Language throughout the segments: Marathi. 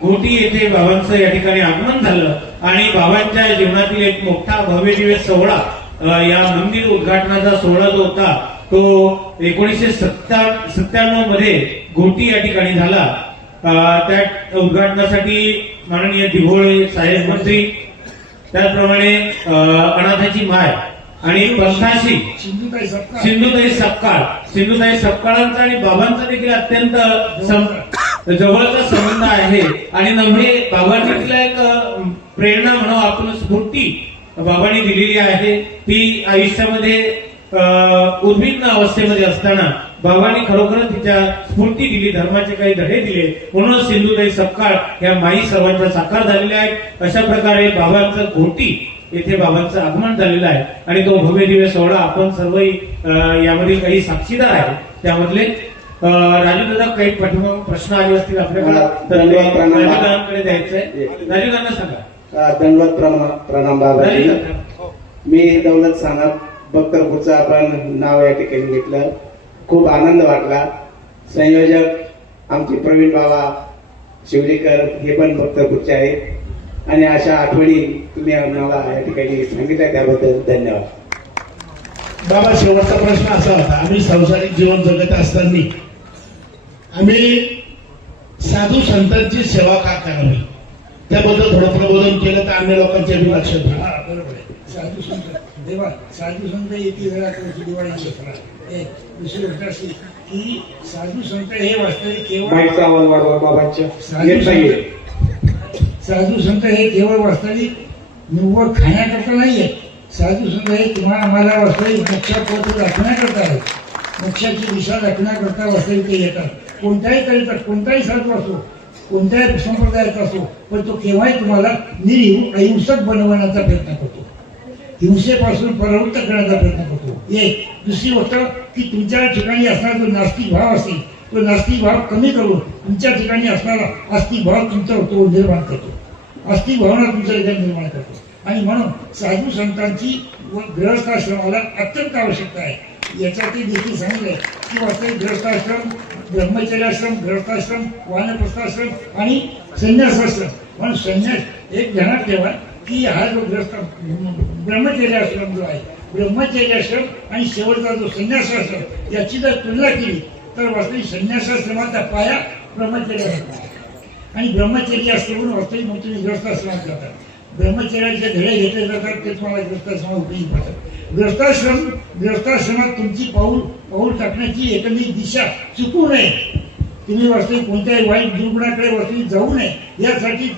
घोटी येथे बाबांचं या ठिकाणी आगमन झालं आणि बाबांच्या जीवनातील एक मोठा भव्य दिव्य सोहळा या मंदिर उद्घाटनाचा सोहळा जो होता तो एकोणीसशे सत्त्याण्णवमध्ये घोटी या ठिकाणी झाला. त्या उद्घाटनासाठी माननीय दिघोळे साहेब मंत्री त्याचप्रमाणे अनाथाची माय आणि पंथाशी सिंधुताई सपकाळ. सिंधुताई सपकाळ. सिंधुताई सपकाळांचा आणि बाबांचा देखील अत्यंत जवळचा संबंध आहे आणि नव्हे बाबांनी एक प्रेरणा म्हणून आपण स्फूर्ती बाबांनी दिलेली आहे. ती आयुष्यामध्ये उद्विग्न अवस्थेमध्ये असताना बाबांनी खरोखर तिच्या स्फूर्ती दिली धर्माचे काही धडे दिले. म्हणून सिंधुताई सपकाळ या माई सर्वांच्या साकार झालेल्या आहेत. अशा प्रकारे बाबांचं घोटी येथे बाबांचं आगमन झालेलं आहे. आणि तो भव्य दिव्य सोहळा आपण सर्वही अ, यामधील काही साक्षीदार आहेत. त्यामधले अ, राजू दादा काही पाठीमाग प्रश्न आले असतील आपल्याकडे धन्यवाद, प्रणव. राजू दादांकडे द्यायचंय. सांगा. दंडवत प्रणाम प्रणाम बाबाजी. मी दौलत सानप बख्तरपूरचं आपण नाव या ठिकाणी घेतलं. खूप आनंद वाटला. संयोजक आमचे प्रवीण बाबा शिवलेकर हे पण बख्तरपूरचे आहेत. आणि अशा आठवणी तुम्ही आम्हाला या ठिकाणी सांगितल्या त्याबद्दल धन्यवाद. बाबा शेवटचा प्रश्न असा होता. आम्ही संसारिक जीवन जगत असताना आम्ही साधू संतांची सेवा का करावी? त्याबद्दल थोडं प्रबोधन केलं तर अन्य बी लक्षात. हा बरोबर आहे. साधू संत तेव्हा साधू संत येते दसरा गोष्ट अशी की साधू संत हे वास्तविक केवळ साधू येत नाहीये. संत साधू संत हे केवळ वास्तविक निव्वळ खाण्याकरता नाहीये. साधू संत हे तुम्हाला आम्हाला वास्तविक मोक्षापोत दाखवण्याकरता आहेत. मोक्षाची दिशा दाखवण्याकरता वास्तविक ते येतात. कोणत्याही कलेचा कोणताही साधू असो कोणत्याही संप्रदायाचा असो पण तो केव्हाही तुम्हाला निरीव अहिंसक बनवण्याचा प्रयत्न करतो. हिंसेपासून प्रवृत्त करण्याचा प्रयत्न करतो. एक दुसरी गोष्ट की तुमच्या ठिकाणी असणारा जो नास्तिक भाव असेल तो नास्तिक भाव कमी करून तुमच्या ठिकाणी असणारा आस्तिक भाव तुमचा तो निर्माण करतो. आस्तिक भावना तुमच्या ठिकाणी निर्माण करतो. आणि म्हणून साधू संतांची व गृहस्थाश्रमाला अत्यंत आवश्यकता आहे. याच्यावरती देखील सांगितलं की वास्तविक गृहस्थाश्रम ब्रह्मचर्याश्रम गृहस्थाश्रम वानप्रस्थाश्रम आणि संन्यासाश्रम. म्हणून संन्यास एक ध्यानात ठेवा की हा जो ग्रस्त ब्रह्मचर्याश्रम जो आहे ब्रह्मचर्याश्रम आणि शेवटचा जो संन्यासाश्रम याची जर तुलना केली तर वास्तविक संन्यासाश्रमाचा पाया ब्रह्मचर्याश्रम आणि ब्रह्मचर्याश्रमून वास्तविक मग तुम्ही ग्रस्ताश्रमात जातात. ब्रह्मचर्याचे धडे घेतले जातात ते तुम्हाला ग्रस्ताश्रम उपयोगी पडतात. ग्रस्ताश्रम ग्रस्ताश्रमात तुमची पाऊल पाऊल टाकण्याची एकंदरीत दिशा चुकू नये. तुम्ही वास्तविक कोणत्याही वाईट दुर्गुणाकडे वास्तविक जाऊ नये. यासाठी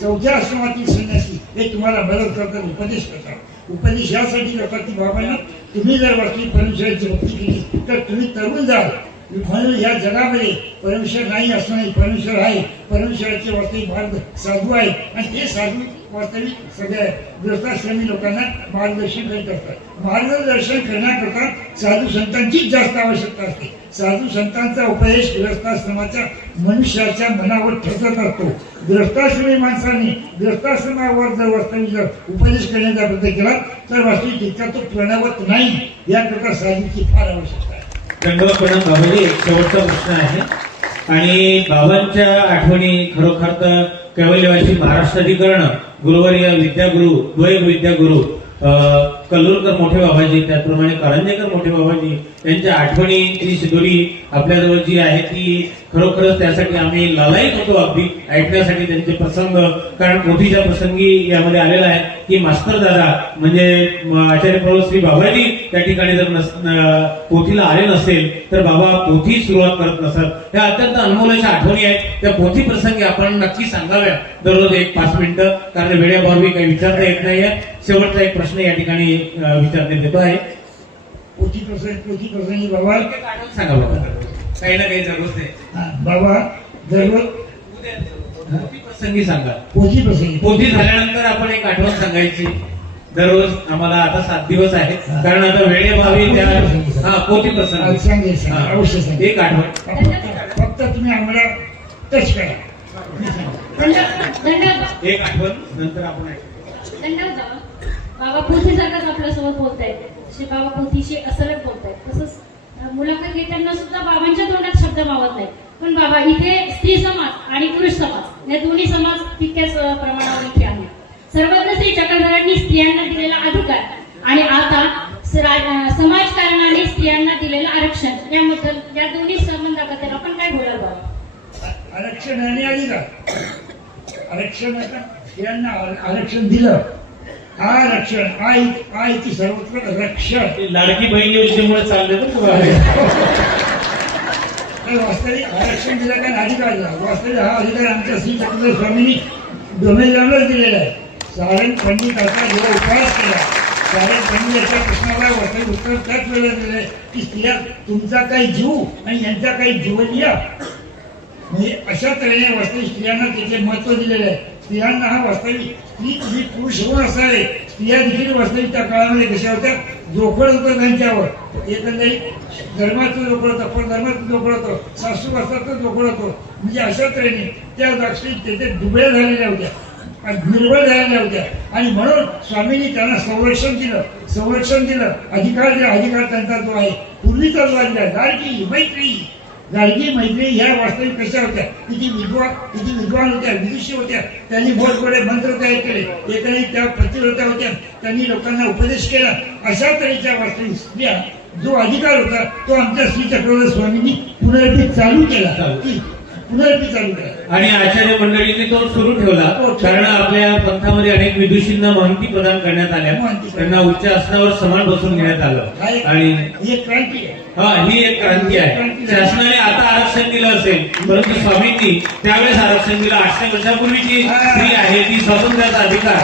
चौथ्या आश्रमातील संन्यासी हे तुम्हाला मदत करतात उपदेश करतात. उपदेश यासाठी करतात की बाबांना तुम्ही जर वास्तविक परमेश्वराची भक्ती केली तर तुम्ही तरुण जाल. म्हणून या जगामध्ये परमेश्वर नाही असं नाही परमेश्वर आहे. परमेश्वराचे वास्तविक मार्ग साधू आहे. आणि ते साधू वास्तविक सगळ्या गृहस्थाश्रमी लोकांना मार्गदर्शन करीत असतात. मार्गदर्शन करण्याकरता साधू संतांचीच जास्त आवश्यकता असते. साधू संतांचा उपदेश ग्रस्ताश्रमाच्या मनुष्याच्या मनावर ठसत असतो. ग्रस्ताश्रमी माणसांनी ग्रस्ताश्रमावर जर वास्तविक जर उपदेश करण्याचा प्रयत्न केला तर वास्तविक तितका तो प्रणवत नाही. याकरता साधूची फार आवश्यकता आहे. दंडवत प्रणाम बाबाजी एक शेवटचा प्रश्न आहे. आणि बाबांच्या आठवणी खरोखर तर कैवल्यवासी महाराष्ट्राधिकरण गुरुवर्य विद्यागुरु द्वय विद्यागुरु कल्लूरकर मोठे बाबाजी त्याचप्रमाणे करंजेकर मोठे बाबाजी यांच्या आठवणीची शिदोरी आपल्याजवळ जी आहे ती खरोखरच त्यासाठी आम्ही ललाई होतो अगदी ऐकण्यासाठी त्यांचे प्रसंग. कारण मोठीच्या प्रसंगी यामध्ये आलेला आहे की मास्तर दादा म्हणजे आचार्य प्रभू श्री बाबाजी त्या ठिकाणी जर नस पोथीला आले नसेल तर बाबा पोथी सुरुवात करत नसत ह्या अत्यंत अनमोलाच्या अशा आठवणी आहेत. त्या पोथी प्रसंगी आपण नक्की सांगाव्या. दररोज एक पाच मिनिटं कारण वेळेभावी काही विचारता येत नाहीये. शेवटचा एक प्रश्न या ठिकाणी विचारण्यात येतो आहे. पोथी प्रसंग पोथी प्रसंगी बाबा सांगा बाबा? काही ना काही दररोज ते हा, बाबा दररोज प्रसंगी सांगा. पोथी प्रसंगी. पोथी झाल्यानंतर आपण एक आठवण सांगायची. दररोज आम्हाला आता सात दिवस आहेत. कारण आता वेळेभावी त्या हा पोथी प्रसंग. एक आठवण. फक्त तुम्ही आम्हाला टच करा. एक आठवण नंतर आपण ऐकू. बाबा. पोथीसारखाच पोथीसारखंच आपल्यासोबत बोलतायत. तसे बाबा पोथीशी असलच बोलतायत. तसंच मुलाखत घेताना सुद्धा बाबांच्या तोंडात शब्द मावत नाही पण बाबा इथे स्त्री समाज आणि पुरुष समाज या दोन्ही समाज तितक्याच प्रमाणावर इथे आहे सर्वत्र श्री चक्रधरांनी स्त्रियांना दिलेला अधिकार आणि आता समाजकारणाने स्त्रियांना दिलेलं आरक्षण याबद्दल या दोन्ही संबंधाबद्दल आपण काय बोलावं बाबा? आरक्षण आणि अधिकार. आरक्षण स्त्रियांना आरक्षण दिलं. आरक्षण आई आईची सर्वत्र रक्षण. ते लाडकी बहीण योजनेमुळे चालले का बाबा. तर वास्तविक आरक्षण दिलं कारण अधिकार वास्तविक हा अधिकार आमच्या श्री चक्रधर स्वामींनी डोमेजरांनाच दिलेला आहे. सारंग पंडिताचा जेव्हा उपवास केला सारंग पंडित याच्या प्रश्नाला वास्तविक उत्तर त्याच वेळेला दिले की स्त्रिया तुमचा काही जीव आणि यांचा काही जीवनिया म्हणजे अशा तऱ्हेने वास्तविक स्त्रियांना त्याचे महत्त्व दिलेले आहे. स्त्रियांना हा वास्तविक स्त्री ही पुरुष होऊन असावे स्त्रिया देखील वास्तविक त्या काळामध्ये कशा होत्या? जोखड होतं त्यांच्यावर. एकंदरीत धर्माचं जोखड होतं पण धर्माचं जोखड होतं. सासू वास्तवाचं जोखड होतं. म्हणजे अशा तऱ्हेने त्या दाक्षी तेथे दुबळ्या झालेल्या होत्या आणि दुर्बळ झालेल्या होत्या. आणि म्हणून स्वामींनी त्यांना संरक्षण दिलं संरक्षण दिलं. अधिकार दिला अधिकार त्यांचा जो आहे पूर्वीचा जो आहे लाडकी मैत्री. गाडगी मैत्री ह्या वास्तविक कशा होत्या? किती विद्वान किती विद्वान होत्या? विदुषी होत्या? त्यांनी मोठमोठे मंत्र तयार केले. एकही त्या पतिव्रता होत्या. त्यांनी लोकांना उपदेश केला. अशा तऱ्हेच्या वास्तविक स्त्रिया जो अधिकार होता तो आमच्या श्री चक्रवर्ती स्वामींनी पुनरपीत चालू केला. की पुनरपीत चालू केला. आणि आचार्य मंडळींनी तो सुरू ठेवला. हो. कारण आपल्या पंथामध्ये अनेक विदुषींना महंती प्रदान करण्यात आल्या. त्यांना उच्च आसनावर समान बसून घेण्यात आलं. आणि ही एक क्रांती आहे. हा ही एक क्रांती आहे. शासनाने आता आरक्षण दिलं असेल परंतु स्वामींनी त्यावेळेस आरक्षण दिलं. आठशे वर्षापूर्वीची स्त्री आहे ती स्वातंत्र्याचा अधिकार.